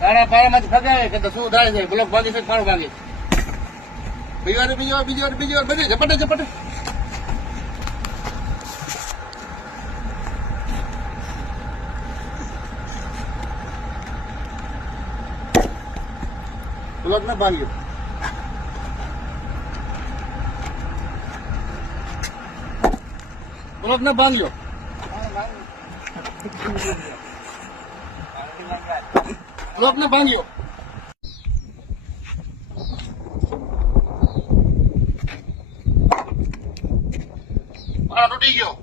તારા પાયામાંથી ફગાવે કે તો શું થાય છે? બ્લોક ભાગે છે, ફાળ ભાગે છે. બીજી વાર બધી ઝપટે. બ્લોક ના ભાગ્યો. બ્લોક ના ભાગ્યો. બ્લોક ને ભાંગ્યો. પાળો તૂટી ગયો.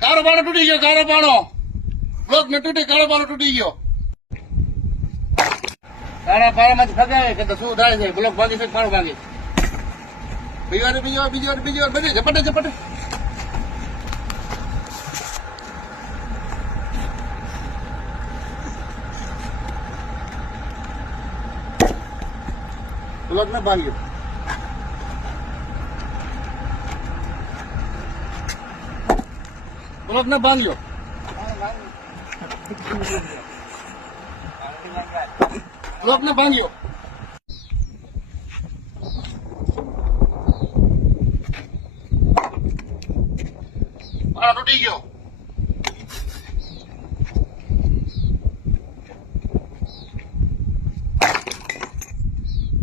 કાળો પાળો તૂટી ગયો. બ્લોક ને તૂટી, કાળો પાળો તૂટી ગયો. તારા પાયામાંથી ફગાવે કે તો શું થાય છે? બ્લોક ભાગે છે, ફાળ ભાગે છે. બીજી વાર બધી ઝપટે. બ્લોક ને ભાંગ્યો. બ્લોક ને ભાંગ્યો. બ્લોક ને ભાંગ્યો. પાળો તૂટી ગયો.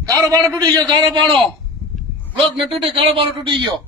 કાળો પાળો તૂટી ગયો. બ્લોક ને તૂટી, કાળો પાળો તૂટી ગયો.